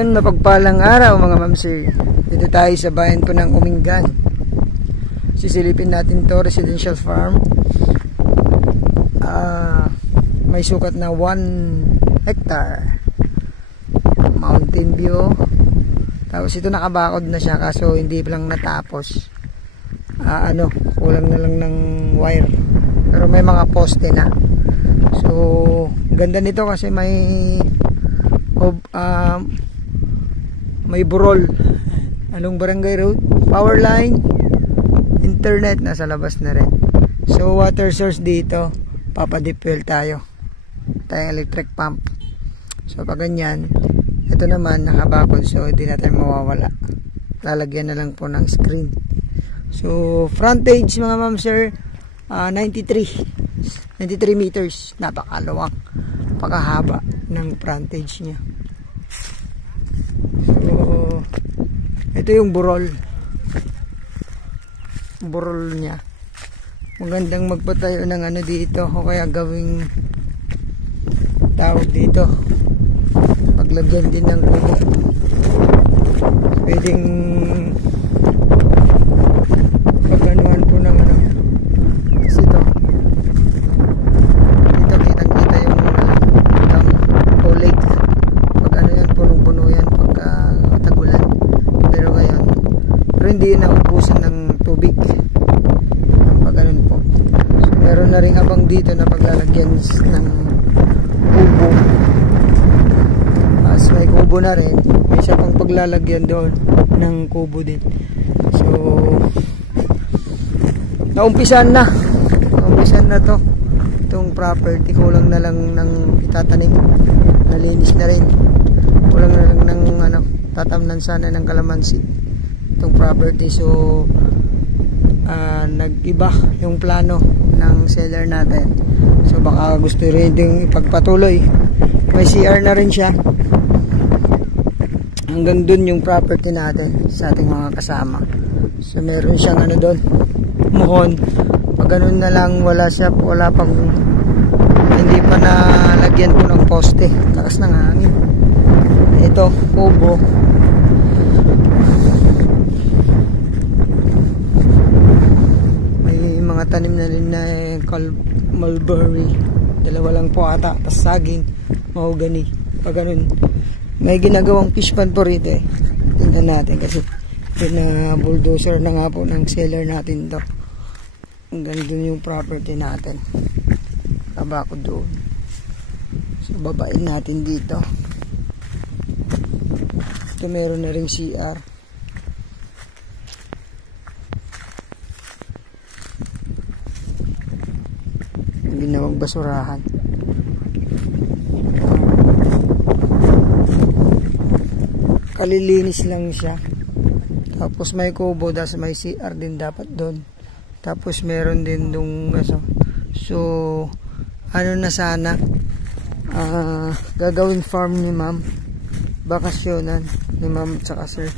Ayun, mapagpalang araw mga mamsi. Dito tayo sa bayan po ng Umingan. Sisilipin natin to residential farm. May sukat na 1 hectare. Mountain view. Tapos ito nakabakod na siya kaso hindi lang natapos. Kulang na lang ng wire. Pero may mga poste na. So, ganda nito kasi may burol. Anong barangay road? Power line, internet nasa labas na rin. So water source dito, papadip well tayo. Tayong electric pump. So pag ganyan, ito naman nakabakod so hindi natin mawawala. Lalagyan na lang po ng screen. So frontage mga ma'am sir, 93 meters. Napakaluwang, napakahaba ng frontage niya. So ito yung burol niya. Magandang magpatayo ng dito o kaya gawing tawag dito, paglagyan din ng kubo. Pwedeng pagganuhan po ng kasi ito dito kitang kita yung lake. Pag yan, punong-puno yan pagka tagulan. Pero ngayon, hindi naubusan ng tubig. Pag ganun po. So meron na rin abang dito na paglalagyan ng kubo. As may kubo na rin, may isa pang paglalagyan doon ng kubo din. So naumpisan na to itong property. Kulang na lang ng itatanim. Nalinis na rin. Kulang na lang ng tatamnan sana ng kalamansi itong property. So nag-iba yung plano ng seller natin. So baka gusto rin ding ipagpatuloy. May CR na rin siya. Hanggang dun yung property natin sa ating mga kasama. So meron siyang doon, muhon. Pag ganun na lang, wala pang hindi pa nalagyan po ng poste. Lakas ng hangin. Ito, kubo. May mga tanim na rin na mulberry. Dalawa lang po ata. Tas saging, mahogany. Pag ganun, may ginagawang fish pan po rito eh. Tingnan natin kasi bulldozer na nga po ng seller natin to. Hanggang dun yung property natin. Tabako doon. So babain natin dito. Ito meron na ring CR. Ginawang basurahan. Kalilinis lang siya. Tapos may kubo, das may CR din dapat doon. Tapos meron din dong so na sana gagawing farm ni ma'am, bakasyonan ni ma'am tsaka sir.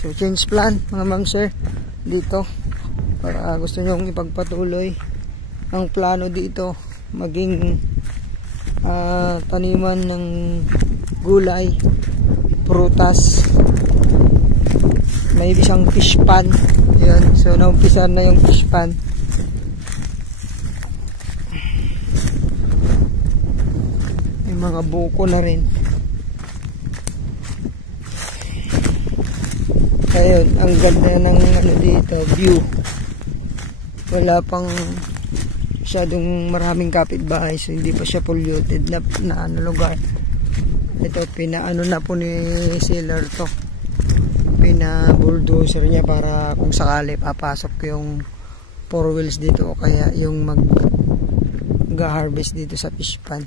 So change plan mga ma'am sir dito. Para gusto nyong ipagpatuloy ang plano dito, maging taniman ng gulay, prutas. May isang fish pan. Yan. So naumpisan na yung fish pan. May mga buko na rin. Ayun, ang ganda ng dito, view. Wala pang masyadong maraming kapitbahay, so hindi pa siya polluted na lugar. Ito pinaano na po ni seller to. Pina-bulldozer niya para kung sakali papasok yung 4 wheels dito o kaya yung mag-harvest dito sa fish pan.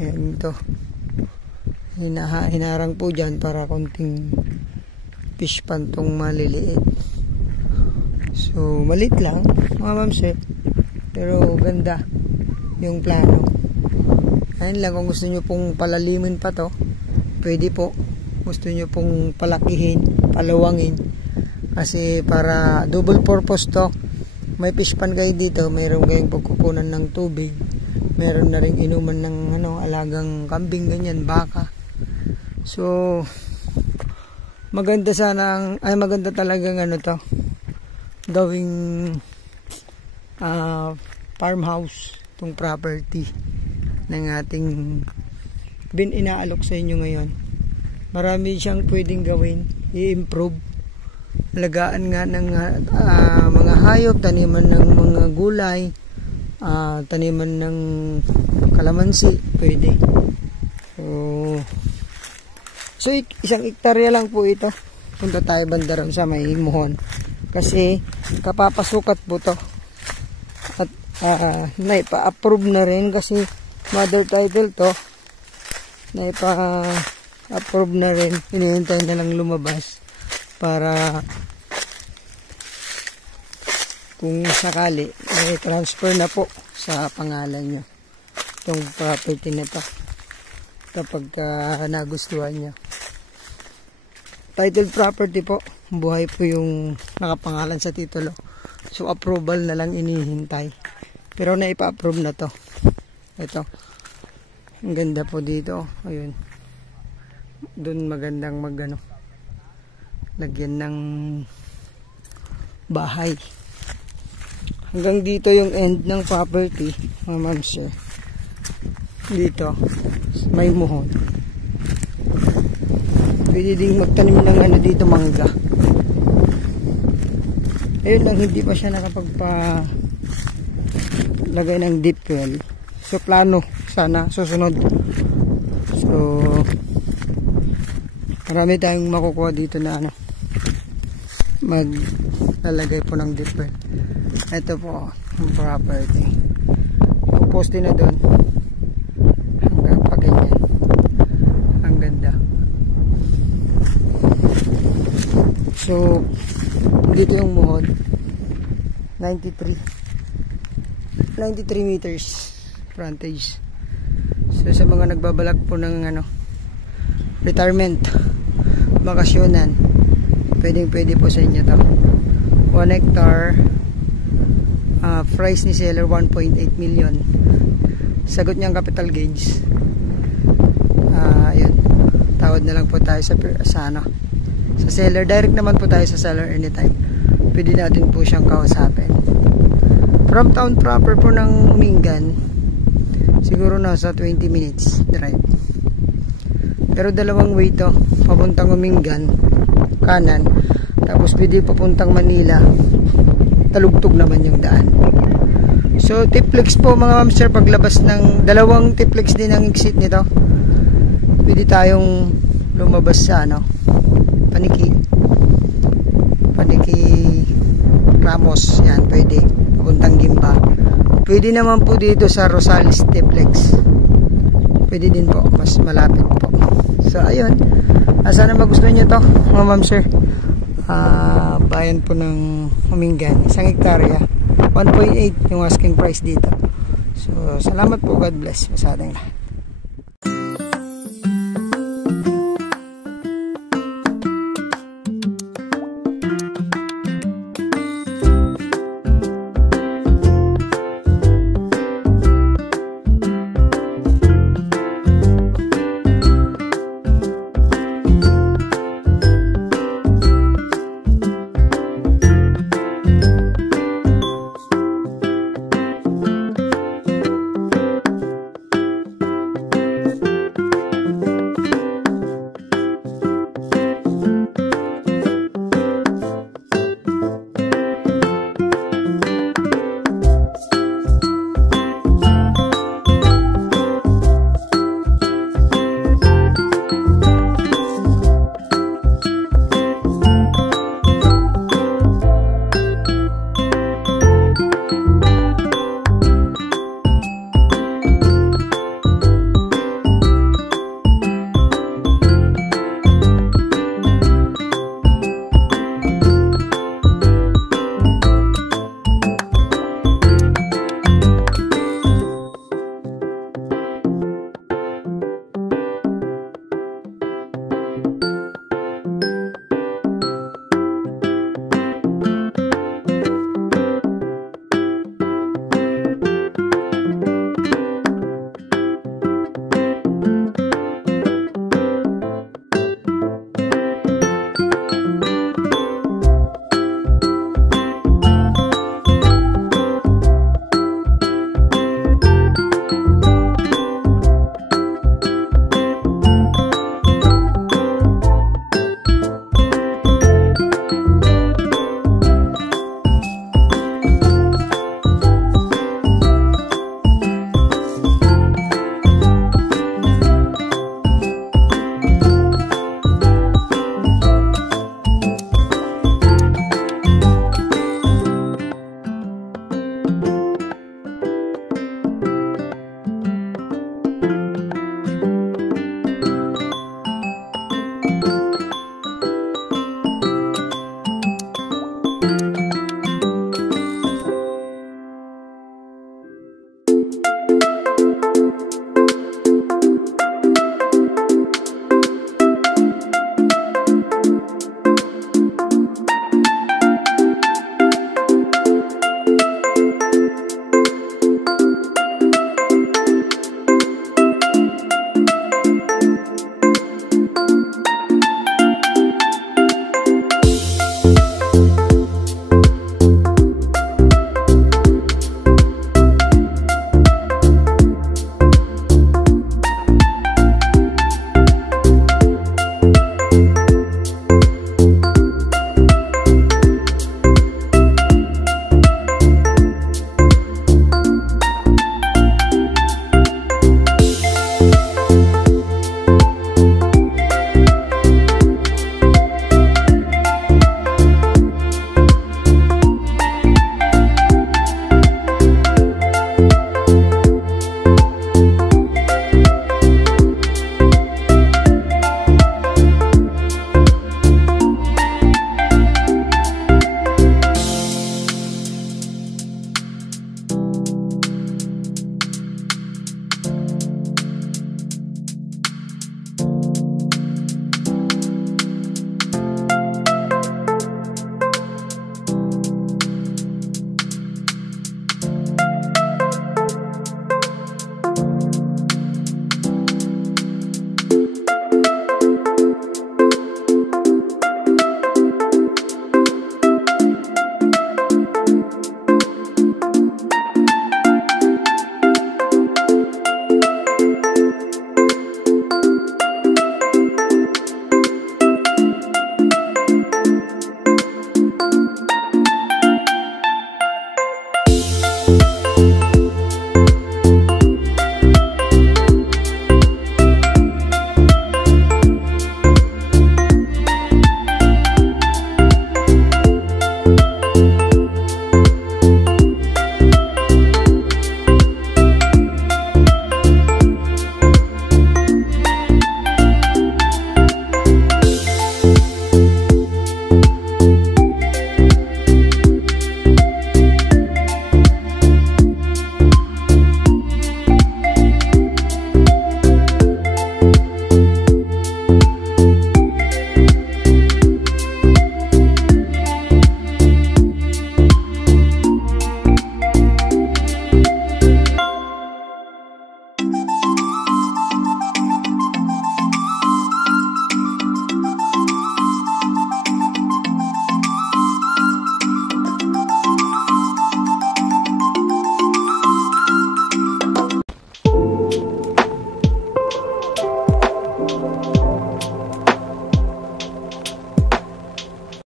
Ayan ito. Hinarang po dyan para konting fish pan tong maliliit. So malit lang mga mamsip, pero ganda yung plano. Ayun lang, kung gusto nyo pong palalimin pa to, pwede po. Gusto nyo pong palakihin, palawangin, kasi para double purpose to. May fish pan kayo dito, mayroon kayong pagkukunan ng tubig, meron na rin inuman ng alagang kambing, ganyan, baka. So maganda sana maganda talagang ano to, gawing farmhouse tong property ng ating inaalok sa inyo ngayon. Marami siyang pwedeng gawin, i-improve. Alagaan nga ng mga hayop, taniman ng mga gulay, taniman ng kalamansi, pwede. So isang hektarya lang po ito. Punta tayo banda ron sa may Muhon. Kasi kapapasukat po to. At naipa-approve na rin kasi mother title to. Naipa-approve na rin. Hinihintay na lang lumabas para kung sakali may transfer na po sa pangalan nyo itong property na to kapag nagustuhan nyo. Title property po, buhay po yung nakapangalan sa titulo. So approval na lang inihintay. Pero naipa-approve na to. Ito. Ang ganda po dito. Ayun. Doon magandang lagyan ng bahay. Hanggang dito yung end ng property, mga ma'am sir. Dito may Muhon. Pwede ding magtanim ng dito, mangga. Ayun lang, hindi pa siya nakapagpa-lagay ng deep well. So plano sana susunod. So marami tayong makukuha dito na maglalagay po ng deep well. Ito po ang property. Yung poste na doon hanggang pa ganyan. Ang ganda. So dito yung Muhon, 93 meters frontage. So sa mga nagbabalak po ng retirement, bakasyonan, pwede po sa inyo to. 1 hectare, price ni seller 1.8 million. Sagot niyang capital gains. Ayun, tawad na lang po tayo sa seller. Direct naman po tayo sa seller anytime. Pwede natin po siyang kausapin. From town proper po ng Umingan, siguro nasa 20 minutes drive. Pero dalawang way to, papuntang Umingan kanan, tapos pwede papuntang Manila, talugtog naman yung daan. So tiplex po mga ma'am sir, paglabas ng dalawang tiplex din ang exit nito. Pwede tayong lumabas sa Paniki Ramos, yan, pwede papuntang Gimba. Pwede naman po dito sa Rosales Tiplex, pwede din po, mas malapit po. So ayun, sana magustuhan nyo to mga ma'am sir. Bayan po ng Umingan, 1 hektarya, 1.8 yung asking price dito. So salamat po, God bless, masadang lahat.